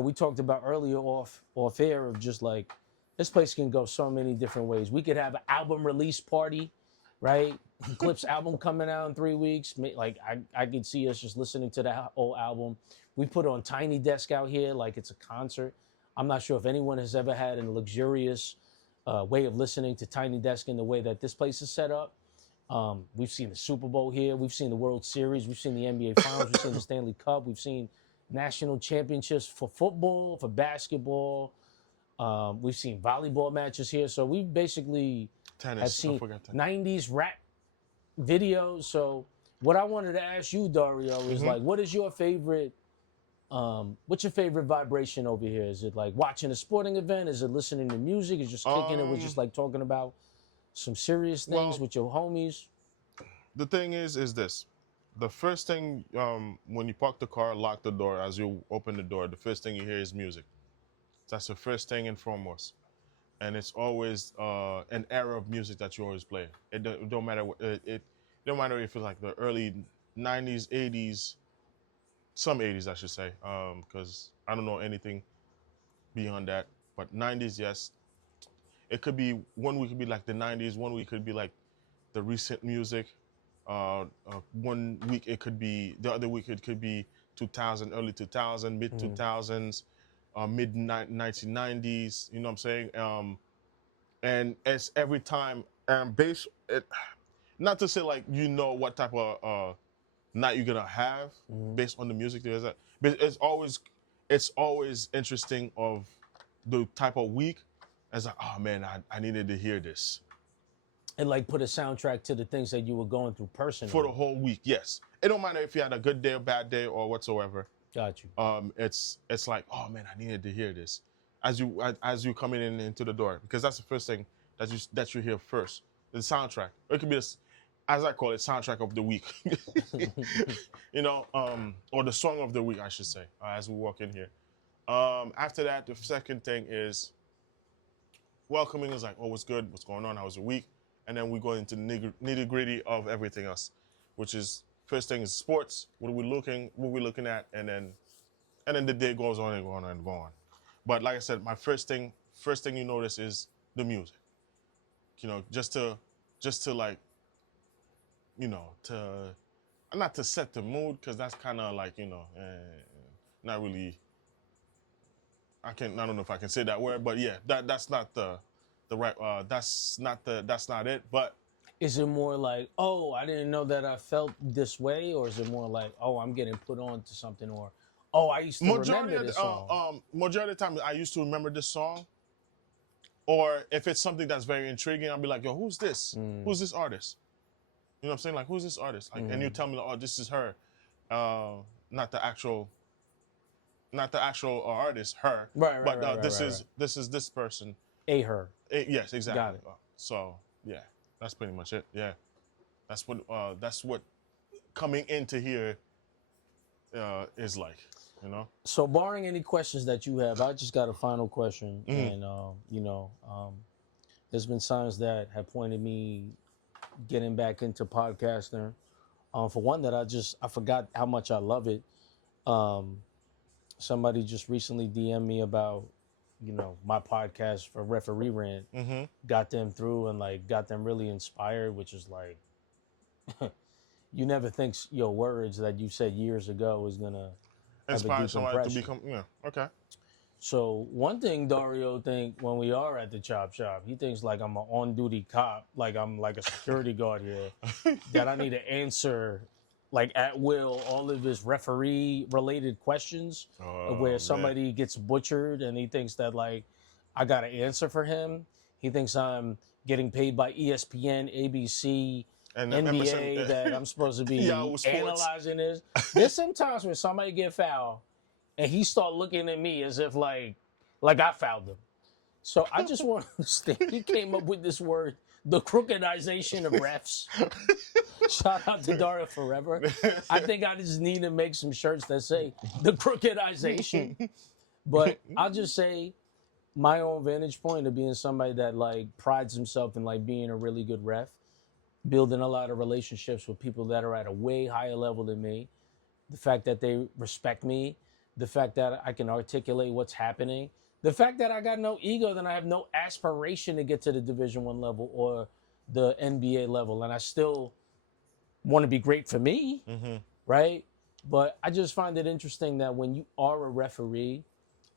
we talked about earlier off air of just like this place can go so many different ways. We could have an album release party, right? Clip's album coming out in 3 weeks. Like I could see us just listening to that whole album. We put on Tiny Desk out here like it's a concert. I'm not sure if anyone has ever had a luxurious way of listening to Tiny Desk in the way that this place is set up. We've seen the Super Bowl here. We've seen the World Series. We've seen the NBA Finals. We've seen the Stanley Cup. We've seen national championships for football, for basketball. We've seen volleyball matches here. So we basically have Tennis. Don't seen forget that. 90s rap videos. So what I wanted to ask you, Dario, is like, what's your favorite vibration over here? Is it like watching a sporting event? Is it listening to music? Is it just kicking it with just like talking about some serious things Well, with your homies? the thing is this. The first thing, when you park the car, lock the door. As you open the door, the first thing you hear is music. That's the first thing and foremost. And it's always an era of music that you always play. It don't matter what it don't matter if it's like the early '90s, '80s, some '80s I should say, because I don't know anything beyond that. But '90s, yes, it could be one week could be like the '90s, one week could be like the recent music. 1 week it could be the other week it could be 2000, early 2000, mid 2000s, mid 1990s. You know what I'm saying? And it's every time based it. Not to say like you know what type of night you're gonna have based on the music there is, but it's always interesting of the type of week. As like, oh man, I needed to hear this And like put a soundtrack to the things that you were going through personally. for the whole week. Yes, it don't matter if you had a good day or bad day or whatsoever. Got you. It's like, oh man, I needed to hear this as you coming into the door, because that's the first thing that you hear first, the soundtrack. It could be as I call it, soundtrack of the week. You know, or the song of the week, I should say, as we walk in here. After that, the second thing is welcoming is like, oh, what's good? What's going on? How was your week? And then we go into the nitty gritty of everything else, which is first thing is sports. What are we looking at? And then the day goes on and go on and go on. But like I said, my first thing you notice is the music. You know, just to like, you know, not to set the mood, because that's kind of like, you know, not really. I don't know if I can say that word, but yeah, that's not the right. That's not it. But is it more like, oh, I didn't know that I felt this way, or is it more like, oh, I'm getting put on to something, or oh, I used to remember this song? Majority of the time, I used to remember this song, or if it's something that's very intriguing, I'll be like, yo, who's this? Who's this artist? You know what I'm saying? Like, who's this artist? Like, and you tell me, oh, this is her, not the actual artist, her. Right. But this is this person. Her. Yes, exactly. Got it. So yeah, that's pretty much it. Yeah, that's what coming into here is like. You know. So barring any questions that you have, I just got a final question, and there's been signs that have pointed me getting back into podcasting. For one, that I forgot how much I love it. Somebody just recently DM'd me about, you know, my podcast for Referee Rant. Got them through and like got them really inspired, which is like, you never think your words that you said years ago is gonna inspire somebody to become, yeah, okay. So one thing Dario think when we are at the chop shop, he thinks like I'm an on-duty cop, like I'm like a security guard here, that I need to answer like at will all of his referee-related questions, where somebody gets butchered and he thinks that like I got to answer for him. He thinks I'm getting paid by ESPN, ABC, and NBA, that I'm supposed to be analyzing this. There's sometimes when somebody get fouled and he start looking at me as if like I fouled him. So I just want to understand. He came up with this word, the crookedization of refs. Shout out to Dario forever. I think I just need to make some shirts that say the crookedization. But I'll just say my own vantage point of being somebody that like prides himself in like being a really good ref, building a lot of relationships with people that are at a way higher level than me, the fact that they respect me, the fact that I can articulate what's happening, the fact that I got no ego, then I have no aspiration to get to the Division I level or the NBA level, and I still want to be great for me, right? But I just find it interesting that when you are a referee,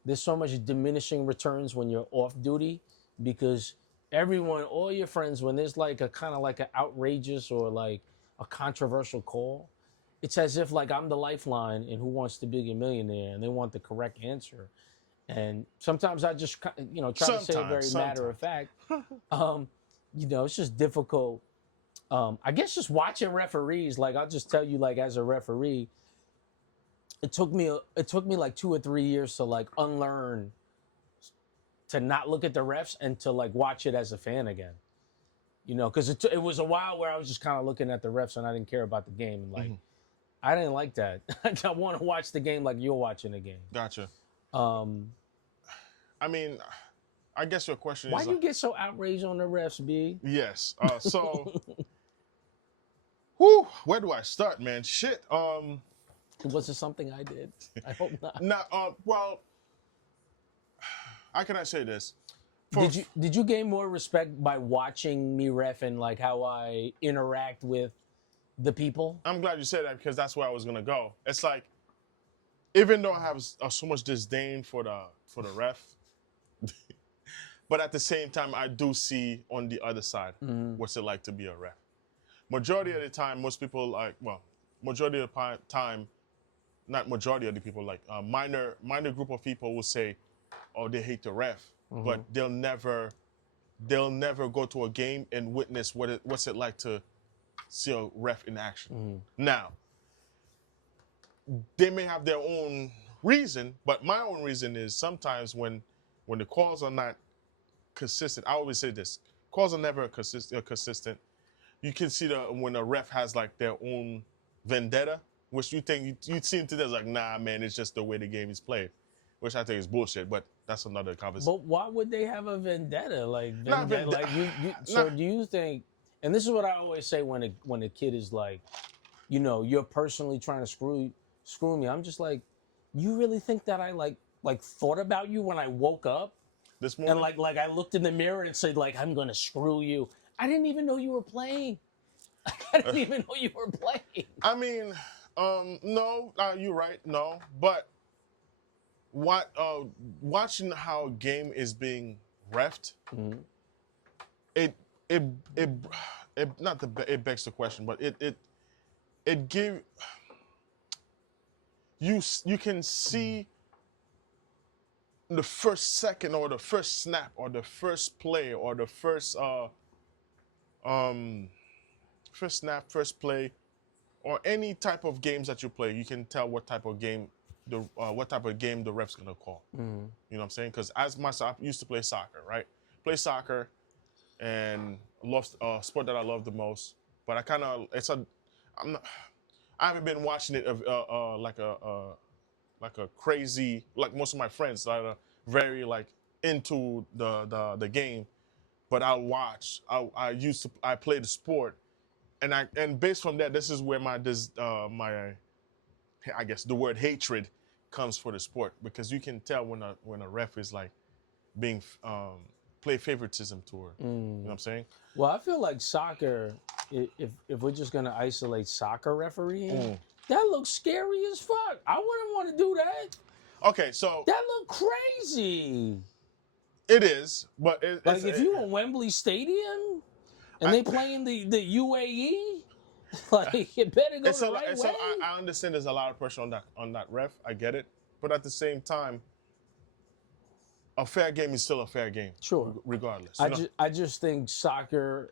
there's so much diminishing returns when you're off duty, because everyone, all your friends, when there's like a kind of like an outrageous or like a controversial call, it's as if like I'm the lifeline in Who Wants to Be a Millionaire, and they want the correct answer. And sometimes I just, try to say it very matter of fact. It's just difficult. I guess just watching referees, like I'll just tell you, like as a referee, it took me like 2 or 3 years to like unlearn to not look at the refs and to like watch it as a fan again. Because it was a while where I was just kind of looking at the refs and I didn't care about the game. And like, I didn't like that. I want to watch the game like you're watching the game. Gotcha. I mean, I guess your question why is... Why you get so outraged on the refs, B? Yes. So... Whew, where do I start, man? Shit. Was it something I did? I hope not. Well, how can I say this? Did you gain more respect by watching me ref and like how I interact with the people? I'm glad you said that, because that's where I was gonna go. It's like even though I have so much disdain for the ref, but at the same time, I do see on the other side what's it like to be a ref. Majority of the time, most people majority of the time, not majority of the people, like minor group of people will say, oh, they hate the ref, but they'll never go to a game and witness what's it like to see a ref in action. Now, they may have their own reason, but my own reason is sometimes when the calls are not consistent, I always say this: calls are never consistent. You can see when a ref has like their own vendetta, which you think you seem to like, nah, man, it's just the way the game is played, which I think is bullshit. But that's another conversation. But why would they have a vendetta? Like, Not like you so do you think? And this is what I always say when a kid is like, you're personally trying to screw me. I'm just like, you really think that I like thought about you when I woke up? This morning? And like I looked in the mirror and said, like, I'm gonna screw you. I didn't even know you were playing. I didn't even know you were playing. I mean, no, you're right, no. But watching how a game is being reffed, it begs the question, but it give you can see the first second or the first snap or the first play or the first first play or any type of games that you play, you can tell what type of game the ref's gonna call. You know what I'm saying? Because as myself, I used to play soccer, right? Play soccer, and lost sport that I love the most. But I haven't been watching it like a crazy, like most of my friends that are very like into the game. But I'll watch. I play the sport, and based from that, this is where my I guess the word hatred comes for the sport, because you can tell when a ref is like being play favoritism to her. You know what I'm saying? Well, I feel like soccer, if we're just gonna isolate soccer refereeing, that looks scary as fuck. I wouldn't want to do that. Okay, so that look crazy. It is, but like if you in Wembley Stadium and they playing the UAE, like it better go the right way. So I understand there's a lot of pressure on that ref. I get it, but at the same time, a fair game is still a fair game. Sure, regardless. I just think soccer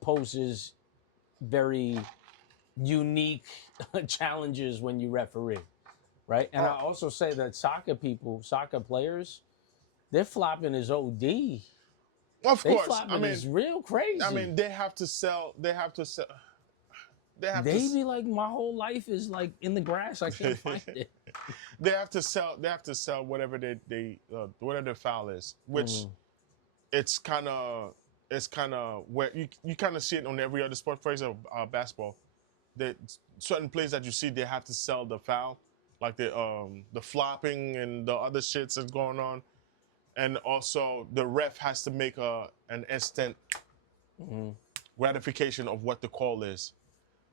poses very unique challenges when you referee, right? And I also say that soccer players, they're flopping is OD. Of course, flopping is real crazy. I mean, they have to sell. Maybe like my whole life is like in the grass. I can't find it. They have to sell. They have to sell whatever whatever their foul is, which it's kind of where you kind of see it on every other sport. For example, basketball. That certain plays that you see, they have to sell the foul, like the flopping and the other shits that's going on, and also the ref has to make an instant gratification of what the call is.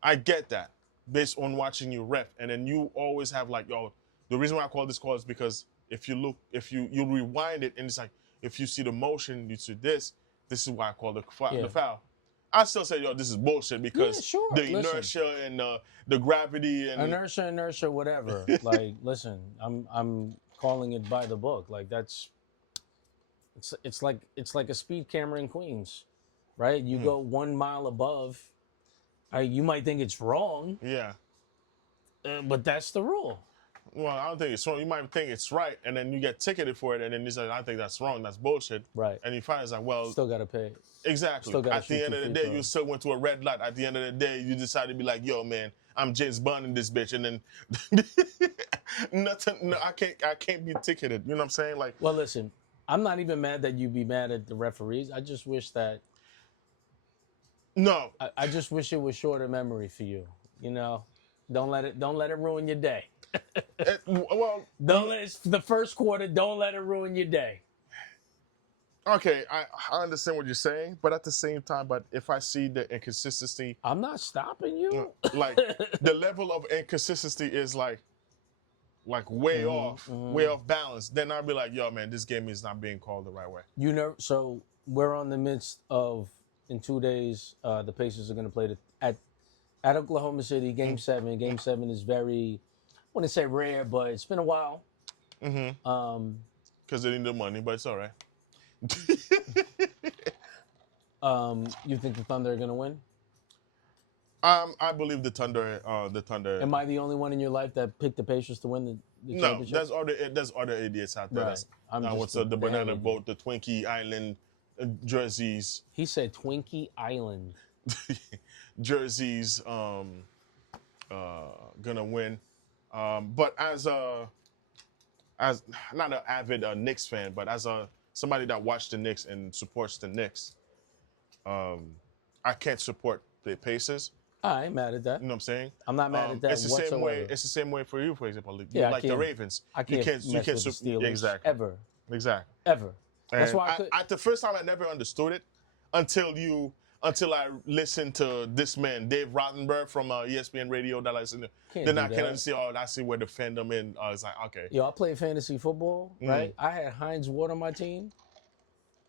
I get that based on watching you ref, and then you always have like, yo, the reason why I call this call is because if you rewind it and it's like, if you see the motion, you see this is why I call the foul. I still say, yo, this is bullshit because the inertia and the gravity and inertia, whatever. Like, listen, I'm calling it by the book. Like it's like a speed camera in Queens, right? You go 1 mile above. You might think it's wrong. Yeah. But that's the rule. Well, I don't think it's wrong. You might think it's right, and then you get ticketed for it, and then you say, I think that's wrong. That's bullshit. Right. And you find it's like, well... Still got to pay. Exactly. At the end of the day, you still went to a red light. At the end of the day, you decided to be like, yo, man, I'm James Bond in this bitch. And then nothing, no, I can't be ticketed. You know what I'm saying? Like, well, listen, I'm not even mad that you be mad at the referees. I just wish that... No. I just wish it was shorter memory for you. You know? Don't let it ruin your day. The first quarter, don't let it ruin your day. Okay, I understand what you're saying, but at the same time, if I see the inconsistency, I'm not stopping you. Like the level of inconsistency is like, like way off balance, then I'd be like, yo, man, this game is not being called the right way. You know, so we're on the midst of in 2 days. The Pacers are going to play at Oklahoma City, Game 7. Game 7 is very, I wouldn't say rare, but it's been a while. Because they need the money, but it's all right. You think the Thunder are going to win? I believe the Thunder. Am I the only one in your life that picked the Pacers to win the No, championship? there's other idiots out there. Right. I'm just What's the banana boat, the Twinkie Island jerseys. He said Twinkie Island. Jerseys gonna win. But as not an avid Knicks fan, but as somebody that watched the Knicks and supports the Knicks, I can't support the Pacers. I ain't mad at that. You know what I'm saying? I'm not mad at that it's the whatsoever. same way. It's the same way for you, for example. Yeah, like the Ravens. I can't mess with the Steelers exactly. ever. Exactly. Ever. That's And why the first time I never understood it until I listened to this man, Dave Rothenberg from ESPN Radio that I listened to. Then I can understand, I see where the fandom in. It's like, okay. Yo, I played fantasy football, right? I had Heinz Ward on my team.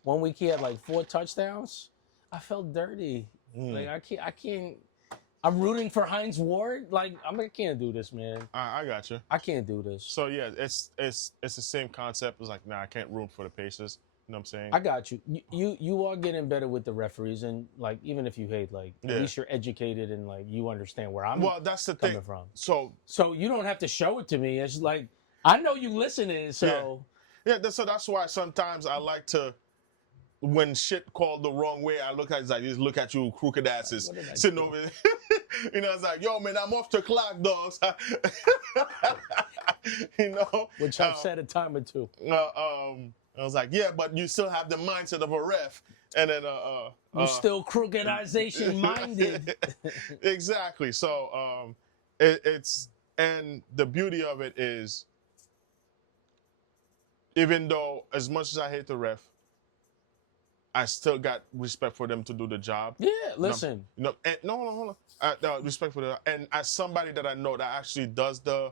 1 week he had like 4 touchdowns. I felt dirty. Like I can't. I'm rooting for Heinz Ward. Like I can't do this, man. I got you. I can't do this. So yeah, it's the same concept. It's like, nah, I can't root for the Pacers. You know what I'm saying? I got you. You are getting better with the referees, and like even if you hate, like at least you're educated and like you understand where I'm. Well, that's the coming thing. from. So you don't have to show it to me. It's like I know you listening. So yeah. So that's why sometimes I like to. When shit called the wrong way, I look at just look at you crooked asses sitting over there. You know, it's like, yo, man, I'm off the clock, dogs. You know? Which I've said a time or two. I was like, yeah, but you still have the mindset of a ref. And then you're still crookedization minded. Exactly. So it's and the beauty of it is, even though as much as I hate the ref, I still got respect for them to do the job. Yeah, listen. And, no, hold on. Respect for them. And as somebody that I know that actually does the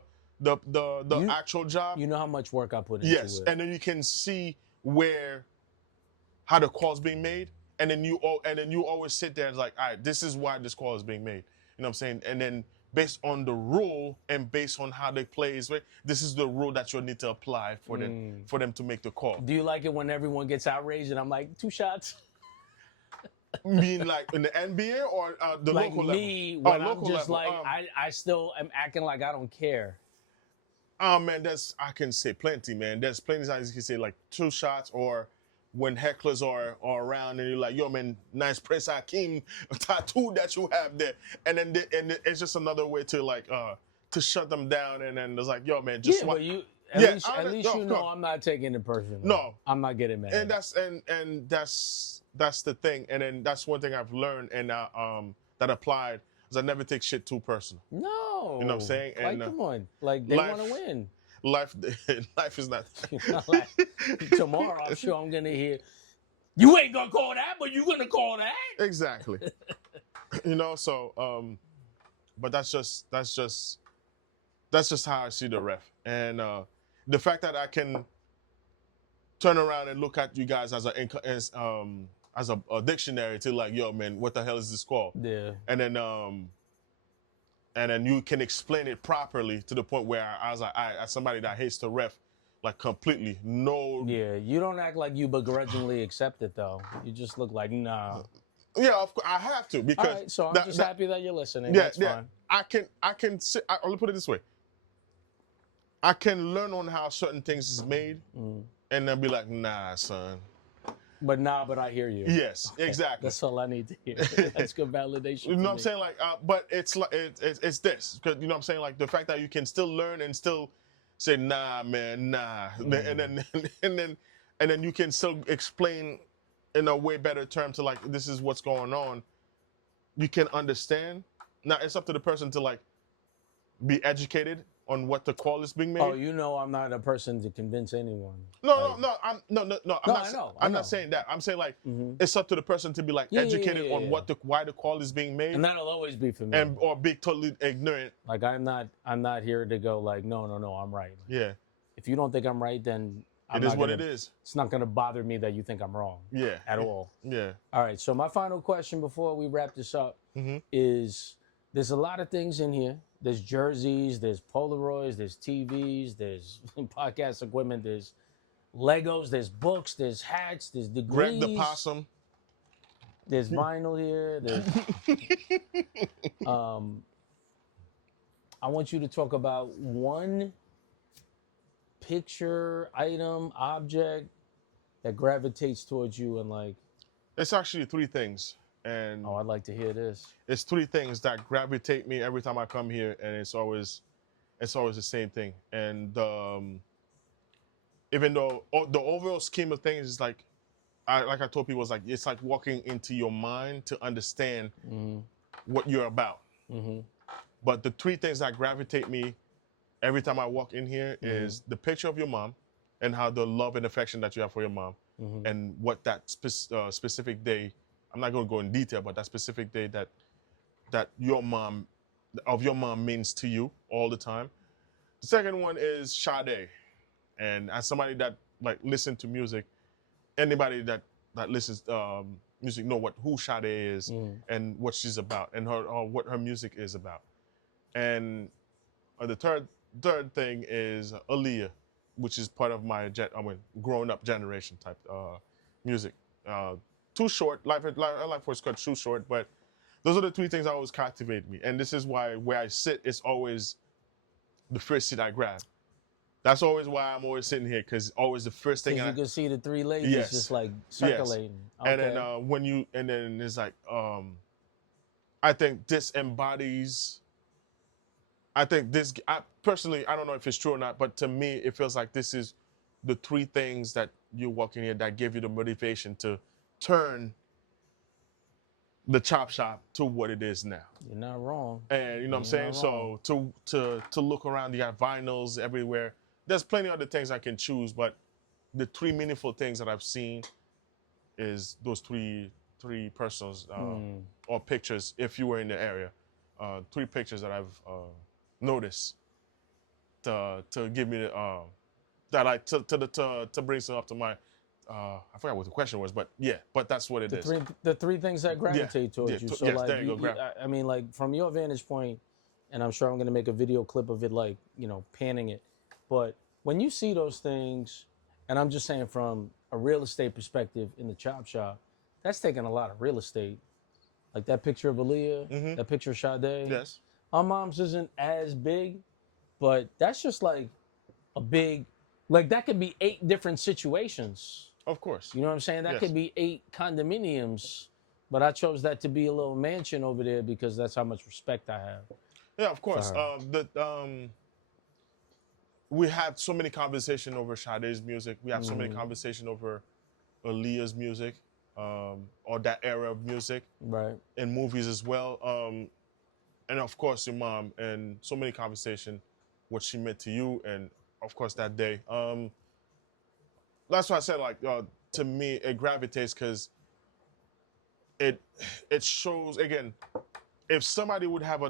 actual job. You know how much work I put into yes, it. and then you can see how the call's being made, and then you always sit there and it's like, all right, this is why this call is being made. You know what I'm saying? And then based on the rule and based on how they play, this is the rule that you'll need to apply for them to make the call. Do you like it when everyone gets outraged and I'm like, 2 shots? Mean like in the NBA or the like local me, level? when I'm just level. Like, I still am acting like I don't care. Oh, man, I can say plenty, man. There's plenty times you can say like 2 shots, or when hecklers are around and you're like, yo, man, nice Prince Hakeem tattoo that you have there. And then it's just another way to like to shut them down. And then it's like, yo, man, just but you at least you know I'm not taking it personally. No, I'm not getting mad. And that's the thing. And then that's one thing I've learned and that applied is I never take shit too personal. No, you know what I'm saying? Like, come on, like they want to win. Life is not. Like, tomorrow, I'm sure I'm gonna hear, you ain't gonna call that, but you gonna call that. Exactly. You know, so but that's just how I see the ref, and the fact that I can turn around and look at you guys as a dictionary to like, yo, man, what the hell is this called? Yeah. And then you can explain it properly to the point where I was like, as somebody that hates the ref, like completely, no. Yeah, you don't act like you begrudgingly accept it though. You just look like, nah. Yeah, of course, I have to because. All right, so I'm just happy that you're listening. Yeah, That's fine. I can sit. Let me put it this way. I can learn on how certain things is made, and then be like, nah, son. But I hear you. Yes, okay. Exactly. That's all I need to hear. That's good validation. You know what I'm saying? Like, but it's like it's this, because you know what I'm saying? Like the fact that you can still learn and still say, nah, man, nah, and then you can still explain in a way better term to like, this is what's going on. You can understand. Now it's up to the person to like be educated on what the call is being made. Oh, you know, I'm not a person to convince anyone. No, Like, no, no. I'm No, not. I know, I I'm not know. saying that. I'm saying like Mhm. it's up to the person to be like Yeah, yeah, yeah, educated yeah, on yeah. what the why the call is being made, And that'll always be for me. and or be totally ignorant. Like I'm not here to go like, no, no, no, I'm right. Like, Yeah, if you don't think I'm right, then it is what it is. it's not gonna bother me that you think I'm wrong. Yeah, At all. Yeah. All right. So my final question before we wrap this up is: there's a lot of things in here. There's jerseys, there's Polaroids, there's TVs, there's podcast equipment, there's Legos, there's books, there's hats, there's degrees. Greg the possum. There's vinyl here. There's. I want you to talk about one picture, item, object that gravitates towards you and like. It's actually three things, and Oh, I'd like to hear this. it's three things that gravitate me every time I come here, and it's always the same thing. And even though the overall scheme of things is like I told people, it's like walking into your mind to understand what you're about. But the three things that gravitate me every time I walk in here is the picture of your mom, and how the love and affection that you have for your mom, and what that specific day. I'm not going to go in detail, but that specific day that your mom means to you all the time. The second one is Sade, and as somebody that like listen to music, anybody that listens music know who Sade is and what she's about, and what her music is about. And the third thing is Aaliyah, which is part of my grown up generation type music. Too short, life was cut too short, but those are the three things that always captivate me. And this is why where I sit is always the first seat I grab. That's always why I'm always sitting here, because always the first thing. You can see the three ladies Yes. just like circulating. Yes. Okay. And then it's like I think this embodies. I think this. Personally, I don't know if it's true or not, but to me, it feels like this is the three things that you walk in here that give you the motivation to turn the chop shop to what it is now. You're not wrong. And you know what I'm saying? So to look around, you got vinyls everywhere. There's plenty of other things I can choose, but the three meaningful things that I've seen is those three persons or pictures. If you were in the area, three pictures that I've noticed to give me that I to bring some up to my. I forgot what the question was, but yeah, but that's what it is. The three things that gravitate towards you. So yes, like, there you go. I mean, like from your vantage point, and I'm sure I'm gonna make a video clip of it, like panning it. But when you see those things, and I'm just saying from a real estate perspective in the chop shop, that's taking a lot of real estate. Like that picture of Aaliyah, that picture of Sade. Yes. Our mom's isn't as big, but that's just like a big, like that could be 8 different situations. Of course. You know what I'm saying? That Yes. could be 8 condominiums, but I chose that to be a little mansion over there because that's how much respect I have. Yeah, of course. We had so many conversations over Sade's music. We have so many conversations over Aaliyah's music, or that era of music, Right. and movies as well. And of course, your mom, and so many conversations, what she meant to you, and of course that day. That's why I said, like, to me, it gravitates because it shows, again, if somebody would have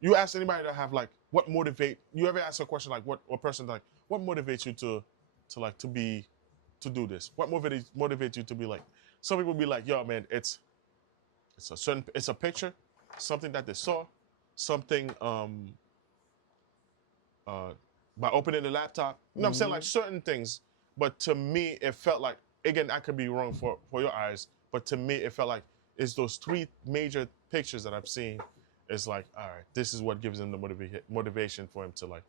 you ask anybody to have like what motivate you ever ask a question like what motivates you to do this? What motivates you to be like? Some people be like, yo man, it's a picture, something that they saw, something by opening the laptop. You know what I'm saying? Like certain things. But to me, it felt like, again, I could be wrong for your eyes, but to me, it felt like it's those 3 major pictures that I've seen. It's like, all right, this is what gives him the motivation for him to like,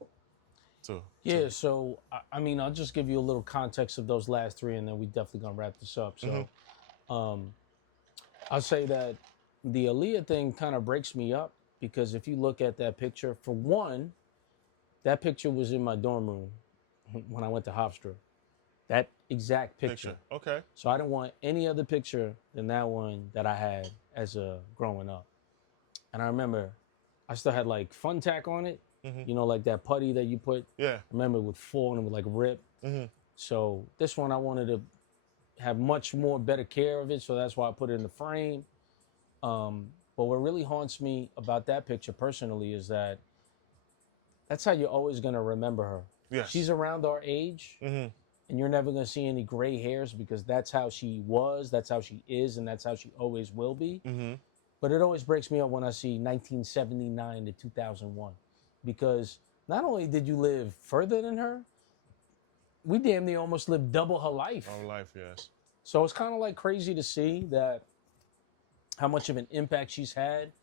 to. Yeah, so, I mean, I'll just give you a little context of those last 3, and then we definitely gonna wrap this up. So, I'll say that the Aaliyah thing kind of breaks me up because if you look at that picture, for one, that picture was in my dorm room when I went to Hofstra. That exact picture. Okay. So I didn't want any other picture than that one that I had as a growing up. And I remember I still had like fun tack on it You know, like that putty that you put. Yeah. Remember, it would fall and it would like rip. So this one I wanted to have much more better care of it, so that's why I put it in the frame. But what really haunts me about that picture personally is that that's how you're always gonna remember her. Yes. She's around our age, and you're never gonna see any gray hairs because that's how she was, that's how she is, and that's how she always will be. But it always breaks me up when I see 1979 to 2001, because not only did you live further than her, we damn near almost lived double her life. Our life, yes. So it's kind of like crazy to see that how much of an impact she's had,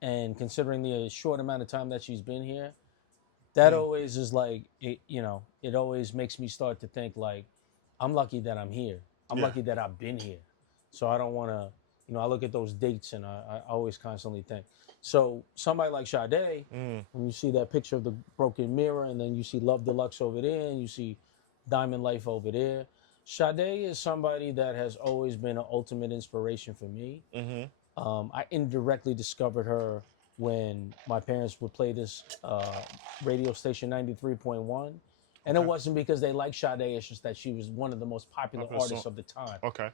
and considering the short amount of time that she's been here, that always is like, it always makes me start to think like, I'm lucky that I'm here. I'm lucky that I've been here. So I don't want to, I look at those dates and I always constantly think. So somebody like Sade, when you see that picture of the broken mirror, and then you see Love Deluxe over there, and you see Diamond Life over there, Sade is somebody that has always been an ultimate inspiration for me. I indirectly discovered her when my parents would play this radio station 93.1. And it wasn't because they liked Sade, it's just that she was one of the most popular artists of the time. Okay.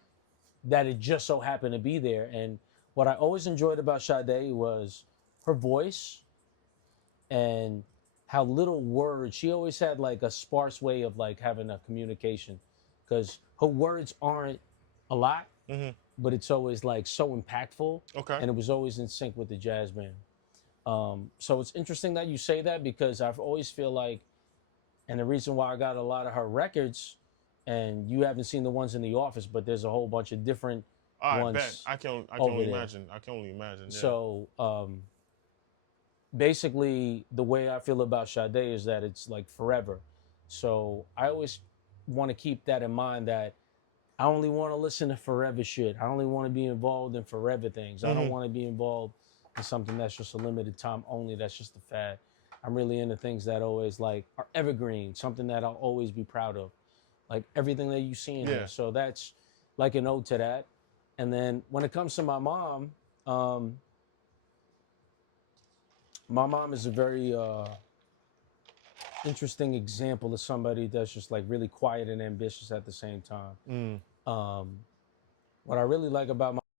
That it just so happened to be there. And what I always enjoyed about Sade was her voice and how little words. She always had like a sparse way of like having a communication, because her words aren't a lot, but it's always like so impactful. Okay. And it was always in sync with the jazz band. So it's interesting that you say that, because I've always feel like, and the reason why I got a lot of her records, and you haven't seen the ones in the office, but there's a whole bunch of different ones. I bet. I can over only there. imagine. I can only imagine. Yeah. So basically, the way I feel about Sade is that it's like forever. So I always want to keep that in mind, that I only want to listen to forever shit. I only want to be involved in forever things. I don't want to be involved in something that's just a limited time only, that's just a fad. I'm really into things that always like are evergreen, something that I'll always be proud of. Like everything that you see in here. So that's like an ode to that. And then when it comes to my mom is a very interesting example of somebody that's just like really quiet and ambitious at the same time. What I really like about my